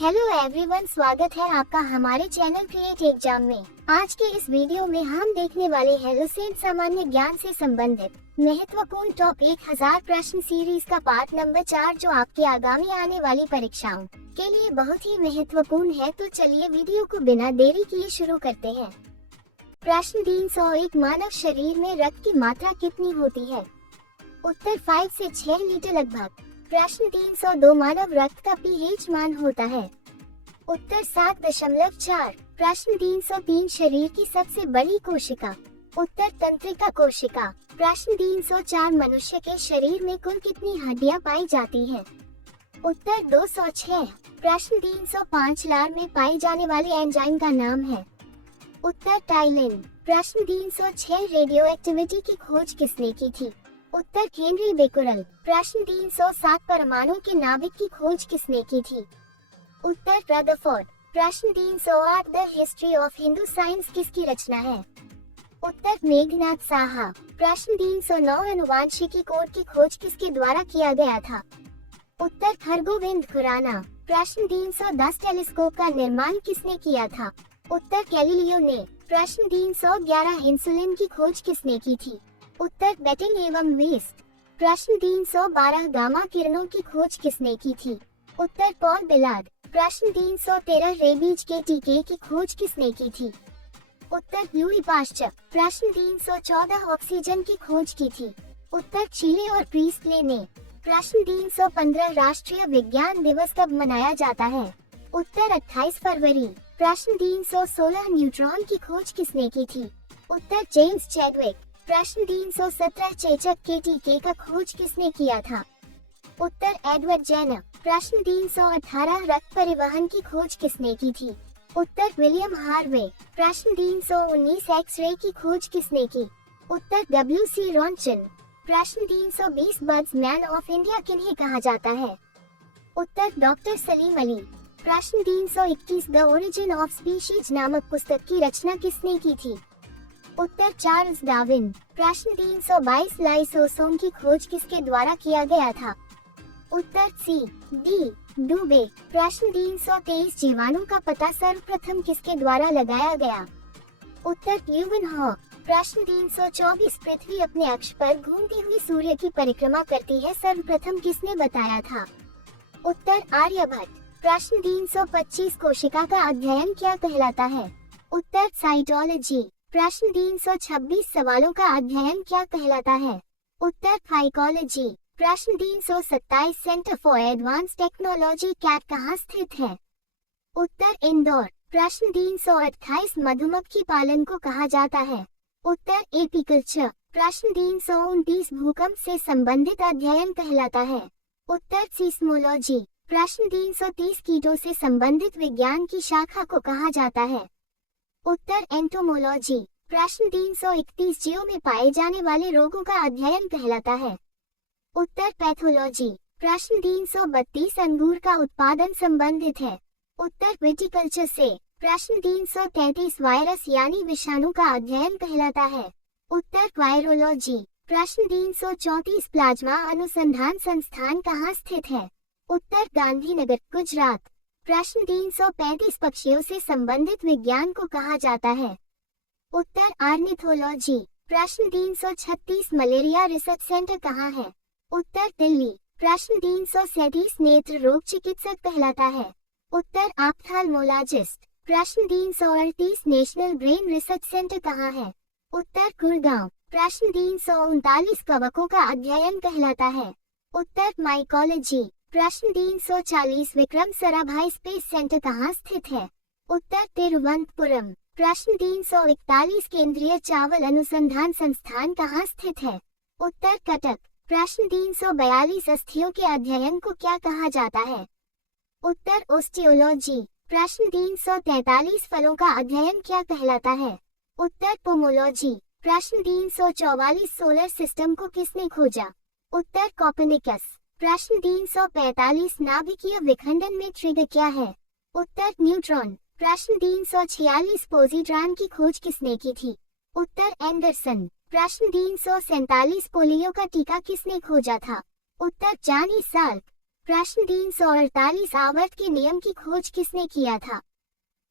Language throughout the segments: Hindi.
हेलो एवरीवन, स्वागत है आपका हमारे चैनल क्रिएट एग्जाम में। आज के इस वीडियो में हम देखने वाले हैं लुसेंट सामान्य ज्ञान से संबंधित महत्वपूर्ण टॉप 1000 प्रश्न सीरीज का पार्ट नंबर 4, जो आपके आगामी आने वाली परीक्षाओं के लिए बहुत ही महत्वपूर्ण है। तो चलिए वीडियो को बिना देरी किए शुरू करते हैं। प्रश्न 301, मानव शरीर में रक्त की मात्रा कितनी होती है? उत्तर 5 से 6 लीटर लगभग। प्रश्न 302, मानव रक्त का पीएच मान होता है? उत्तर 7.4। प्रश्न 303, शरीर की सबसे बड़ी कोशिका? उत्तर तंत्रिका कोशिका। प्रश्न 304, मनुष्य के शरीर में कुल कितनी हड्डियां पाई जाती हैं? उत्तर 206। प्रश्न 305, लार में पाई जाने वाले एंजाइम का नाम है? उत्तर टाइलिन। प्रश्न 306, रेडियो एक्टिविटी की खोज किसने की थी? उत्तर हेनरी बेकरल। प्रश्न 307, परमाणु के नाभिक की खोज किसने की थी? उत्तर रदरफोर्ड। प्रश्न 308, the history of Hindu science किसकी रचना है? उत्तर मेघनाथ साहा। प्रश्न 309, अनुवांशिकी कोड की खोज किसके द्वारा किया गया था? उत्तर हरगोविंद खुराना। प्रश्न 310, टेलीस्कोप का निर्माण किसने किया था? उत्तर गैलीलियो ने। प्रश्न 311, इंसुलिन की खोज किसने की थी? उत्तर बेटिंग एवं वेस्ट। प्रश्न 312, गामा किरणों की खोज किसने की थी? उत्तर पॉल बिलार्ड। प्रश्न 313, रेबीज के टीके की खोज किसने की थी? उत्तर ल्यूई पाश्चर। प्रश्न 314, ऑक्सीजन की खोज की थी? उत्तर चीले और प्रीस्टले ने। प्रश्न 315, राष्ट्रीय विज्ञान दिवस कब मनाया जाता है? उत्तर 28 फरवरी। प्रश्न 316, न्यूट्रॉन की खोज किसने की थी? उत्तर जेम्स चैडविक। प्रश्न 317, चेचक के टीके का खोज किसने किया था? उत्तर एडवर्ड जेनर। प्रश्न 318, रक्त परिवहन की खोज किसने की थी? उत्तर विलियम हार्वे। प्रश्न 319, एक्सरे की खोज किसने की? उत्तर W.C. रॉन्चन। प्रश्न 320, बर्ड्स मैन ऑफ इंडिया किन्हें कहा जाता है? उत्तर डॉक्टर सलीम अली। प्रश्न 321, द ओरिजिन ऑफ स्पीशीज नामक पुस्तक की रचना किसने की थी? उत्तर चार्ल्स डार्विन। प्रश्न 322, लाइसोसोम की खोज किसके द्वारा किया गया था? उत्तर सी डी डुबे। प्रश्न 323, जीवाणु का पता सर्वप्रथम किसके द्वारा लगाया गया? उत्तर ल्यूवेनहॉक। प्रश्न 324, पृथ्वी अपने अक्ष पर घूमती हुई सूर्य की परिक्रमा करती है, सर्वप्रथम किसने बताया था? उत्तर आर्यभट्ट। प्रश्न 325, कोशिका का अध्ययन क्या कहलाता है? उत्तर साइटोलॉजी। प्रश्न 326, सवालों का अध्ययन क्या कहलाता है? उत्तर फाइकोलॉजी। प्रश्न 327, centre for advance technology CAT कहाँ स्थित है? उत्तर इंदौर। प्रश्न 328, मधुमक्खी पालन को कहा जाता है? उत्तर एपीकल्चर। प्रश्न 329, भूकंप से संबंधित अध्ययन कहलाता है? उत्तर सीस्मोलॉजी। प्रश्न 330, कीटों से संबंधित विज्ञान की शाखा को कहा जाता है? उत्तर एंटोमोलॉजी। प्रश्न 331, जीव में पाए जाने वाले रोगों का अध्ययन कहलाता है? उत्तर पैथोलॉजी। प्रश्न 332, अंगूर का उत्पादन संबंधित है? उत्तर विटिकल्चर से। प्रश्न 333, वायरस यानी विषाणु का अध्ययन कहलाता है? उत्तर वायरोलॉजी। प्रश्न 334, प्लाज्मा अनुसंधान संस्थान कहाँ स्थित है? उत्तर गांधीनगर, गुजरात। प्रश्न 335, पक्षियों से संबंधित विज्ञान को कहा जाता है? उत्तर ऑर्निथोलॉजी। प्रश्न 336, मलेरिया रिसर्च सेंटर कहाँ है? उत्तर दिल्ली। प्रश्न 337, नेत्र रोग चिकित्सक कहलाता है? उत्तर ऑप्थाल्मोलॉजिस्ट। प्रश्न 338, नेशनल ब्रेन रिसर्च सेंटर कहाँ है? उत्तर गुड़गांव। प्रश्न 339, कवकों का अध्ययन कहलाता है? उत्तर माइकोलॉजी। प्रश्न 340, विक्रम साराभाई स्पेस सेंटर कहाँ स्थित है? उत्तर तिरुवनंतपुरम। प्रश्न 341, केंद्रीय चावल अनुसंधान संस्थान कहाँ स्थित है? उत्तर कटक। प्रश्न 342, अस्थियों के अध्ययन को क्या कहा जाता है? उत्तर ओस्टियोलॉजी। प्रश्न 343, फलों का अध्ययन क्या कहलाता है? उत्तर पोमोलॉजी। प्रश्न 344, सोलर सिस्टम को किसने खोजा? उत्तर कोपर्निकस। प्रश्न 345, नाभिकीय विखंडन में ट्रिगर क्या है? उत्तर न्यूट्रॉन। प्रश्न 346, पॉजिट्रॉन की खोज किसने की थी? उत्तर एंडरसन। प्रश्न 347, पोलियो का टीका किसने खोजा था? उत्तर जॉनी साल्क। प्रश्न 348 आवर्त के नियम की खोज किसने किया था?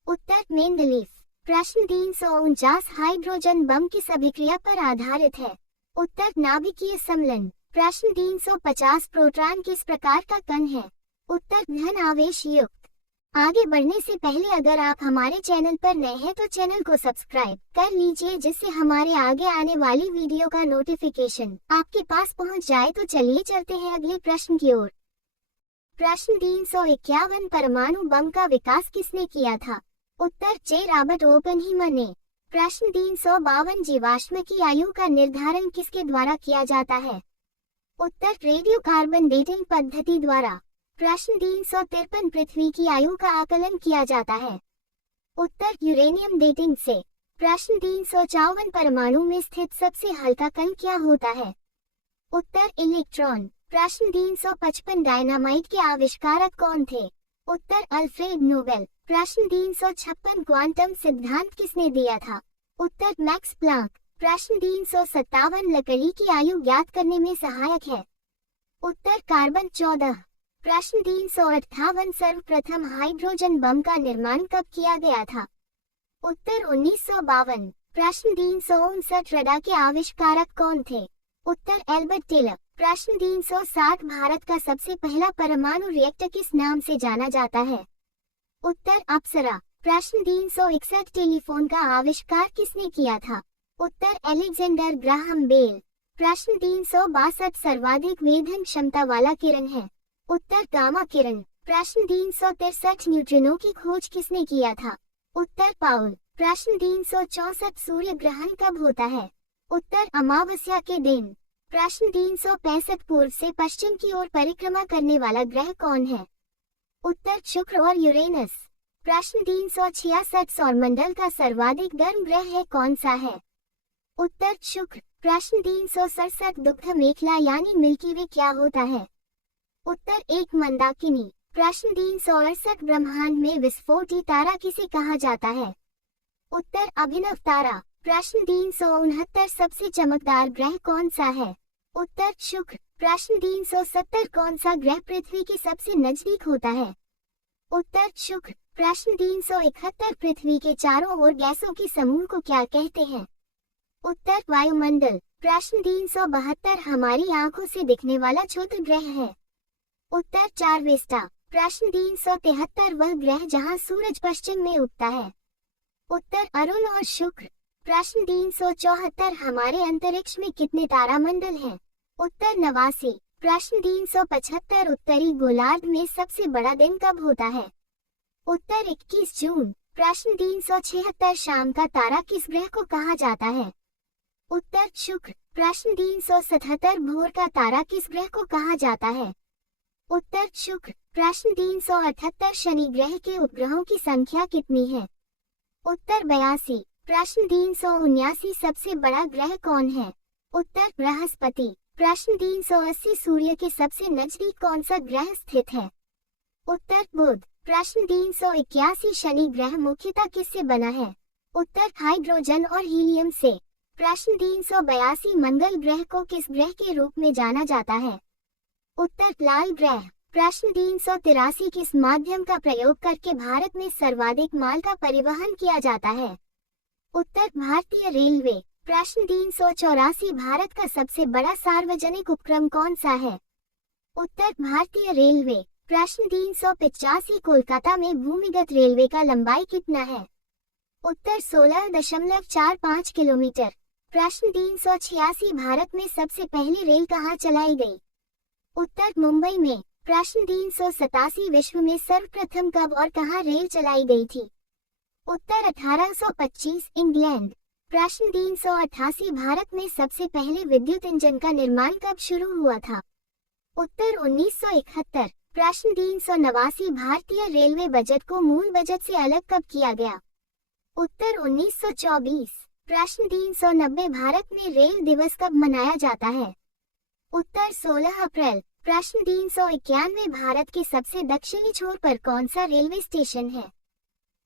उत्तर मेंडलीफ। प्रश्न 349 हाइड्रोजन बम किस अभिक्रिया पर आधारित है? उत्तर नाभिकीय सम्मिलन। प्रश्न 350 प्रोटॉन किस प्रकार का कण है? उत्तर धन आवेश युक्त। आगे बढ़ने से पहले अगर आप हमारे चैनल पर नए हैं तो चैनल को सब्सक्राइब कर लीजिए, जिससे हमारे आगे आने वाली वीडियो का नोटिफिकेशन आपके पास पहुंच जाए। तो चलिए चलते हैं अगले प्रश्न की ओर। प्रश्न 351 परमाणु बम का विकास किसने किया था? उत्तर जे रॉबर्ट ओपेनहीमर ने। प्रश्न 352 जीवाश्म की आयु का निर्धारण किसके द्वारा किया जाता है? उत्तर रेडियो कार्बन डेटिंग पद्धति द्वारा। प्रश्न 353 पृथ्वी की आयु का आकलन किया जाता है? उत्तर यूरेनियम डेटिंग से। प्रश्न 354 परमाणु में स्थित सबसे हल्का कण क्या होता है? उत्तर इलेक्ट्रॉन। प्रश्न 355 डायनामाइट के आविष्कारक कौन थे? उत्तर अल्फ्रेड नोबेल। प्रश्न 356 क्वांटम सिद्धांत किसने दिया था? उत्तर मैक्स प्लांक। प्रश्न 357 लकड़ी की आयु ज्ञात करने में सहायक है? उत्तर कार्बन 14। प्रश्न 358 सर्वप्रथम हाइड्रोजन बम का निर्माण कब किया गया था? उत्तर 1952। प्रश्न 359 रडार के आविष्कारक कौन थे? उत्तर एल्बर्ट टेलर। प्रश्न 360 भारत का सबसे पहला परमाणु रिएक्टर किस नाम से जाना जाता है? उत्तर अप्सरा। प्रश्न 361 टेलीफोन का आविष्कार किसने किया था? उत्तर अलेक्जेंडर ग्राहम बेल। प्रश्न 362 सर्वाधिक वेधन क्षमता वाला किरण है? उत्तर गामा किरण। प्रश्न 363 न्यूट्रिनो की खोज किसने किया था? उत्तर पाउल। प्रश्न 364 सूर्य ग्रहण कब होता है? उत्तर अमावस्या के दिन। प्रश्न 365 पूर्व से पश्चिम की ओर परिक्रमा करने वाला ग्रह कौन है? उत्तर शुक्र और यूरेनस। प्रश्न 366 सौरमंडल का सर्वाधिक गर्म ग्रह है कौन सा है? उत्तर शुक्र। प्रश्न 367 दुग्ध मेखला यानी मिल्की वे क्या होता है? उत्तर एक मंदाकिनी। प्रश्न 368 ब्रह्मांड में विस्फोटी तारा किसे कहा जाता है? उत्तर अभिनव तारा। प्रश्न 369 सबसे चमकदार ग्रह कौन सा है? उत्तर शुक्र। प्रश्न 370 कौन सा ग्रह पृथ्वी के सबसे नजदीक होता है? उत्तर शुक्र। प्रश्न 371 पृथ्वी के चारों ओर गैसों के समूह को क्या कहते हैं? उत्तर वायुमंडल। प्रश्न 372 हमारी आंखों से दिखने वाला क्षुद्र ग्रह है? उत्तर चारवेस्टा। प्रश्न 373 वह ग्रह जहां सूरज पश्चिम में उगता है? उत्तर अरुण और शुक्र। प्रश्न 374 हमारे अंतरिक्ष में कितने तारामंडल हैं? उत्तर 89। प्रश्न 375 उत्तरी गोलार्ध में सबसे बड़ा दिन कब होता है? उत्तर 21 जून। प्रश्न 376 शाम का तारा किस ग्रह को कहा जाता है? उत्तर शुक्र। प्रश्न 377 भोर का तारा किस ग्रह को कहा जाता है? उत्तर शुक्र। प्रश्न 378 शनि ग्रह के उपग्रहों की संख्या कितनी है? उत्तर 82। प्रश्न 379 सबसे बड़ा ग्रह कौन है? उत्तर बृहस्पति। प्रश्न 380 सूर्य के सबसे नजदीक कौन सा ग्रह स्थित है? उत्तर बुध। प्रश्न 381 शनि ग्रह मुख्यतः किससे बना है? उत्तर हाइड्रोजन और हीलियम से। प्रश्न 382 मंगल ग्रह को किस ग्रह के रूप में जाना जाता है? उत्तर लाल ग्रह। प्रश्न 383 किस माध्यम का प्रयोग करके भारत में सर्वाधिक माल का परिवहन किया जाता है? उत्तर भारतीय रेलवे। प्रश्न 384 भारत का सबसे बड़ा सार्वजनिक उपक्रम कौन सा है? उत्तर भारतीय रेलवे। प्रश्न 385 कोलकाता में भूमिगत रेलवे का लंबाई कितना है? उत्तर 16.45 किलोमीटर। प्रश्न 386 भारत में सबसे पहली रेल कहाँ चलाई गई? उत्तर मुंबई में। प्रश्न 387 विश्व में सर्वप्रथम कब और कहाँ रेल चलाई गई थी? उत्तर 1825 इंग्लैंड। प्रश्न 388 भारत में सबसे पहले विद्युत इंजन का निर्माण कब शुरू हुआ था? उत्तर 1971। प्रश्न 389 भारतीय रेलवे बजट को मूल बजट से अलग कब किया गया? उत्तर 1924। प्रश्न 390 भारत में रेल दिवस कब मनाया जाता है? उत्तर 16 अप्रैल। प्रश्न 391 भारत के सबसे दक्षिणी छोर पर कौन सा रेलवे स्टेशन है?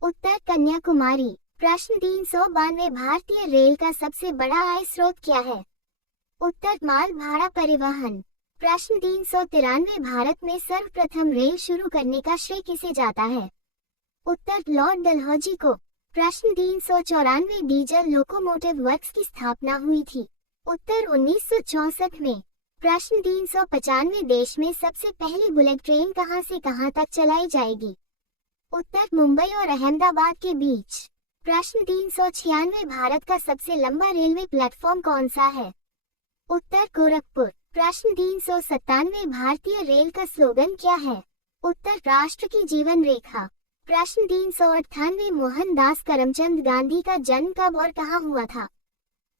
उत्तर कन्याकुमारी। प्रश्न 392 भारतीय रेल का सबसे बड़ा आय स्रोत क्या है? उत्तर माल भाड़ा परिवहन। प्रश्न 393 भारत में सर्वप्रथम रेल शुरू करने का श्रेय किसे जाता है? उत्तर लॉर्ड डलहौजी को। प्रश्न 394 डीजल लोकोमोटिव वर्क्स की स्थापना हुई थी? उत्तर 1964 में। प्रश्न 395 देश में सबसे पहली बुलेट ट्रेन कहां से कहां तक चलाई जाएगी? उत्तर मुंबई और अहमदाबाद के बीच। प्रश्न 396 भारत का सबसे लंबा रेलवे प्लेटफॉर्म कौन सा है? उत्तर गोरखपुर। प्रश्न 397 भारतीय रेल का स्लोगन क्या है? उत्तर राष्ट्र की जीवन रेखा। प्रश्न 398 मोहनदास करमचंद गांधी का जन्म कब और कहां हुआ था?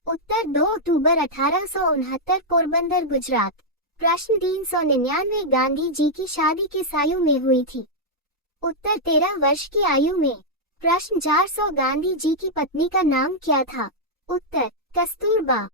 उत्तर 2 अक्टूबर 1869 पोरबंदर गुजरात। प्रश्न 399 गांधी जी की शादी किस आयु में हुई थी? उत्तर 13 वर्ष की आयु में। प्रश्न 400 गांधी जी की पत्नी का नाम क्या था? उत्तर कस्तूरबा।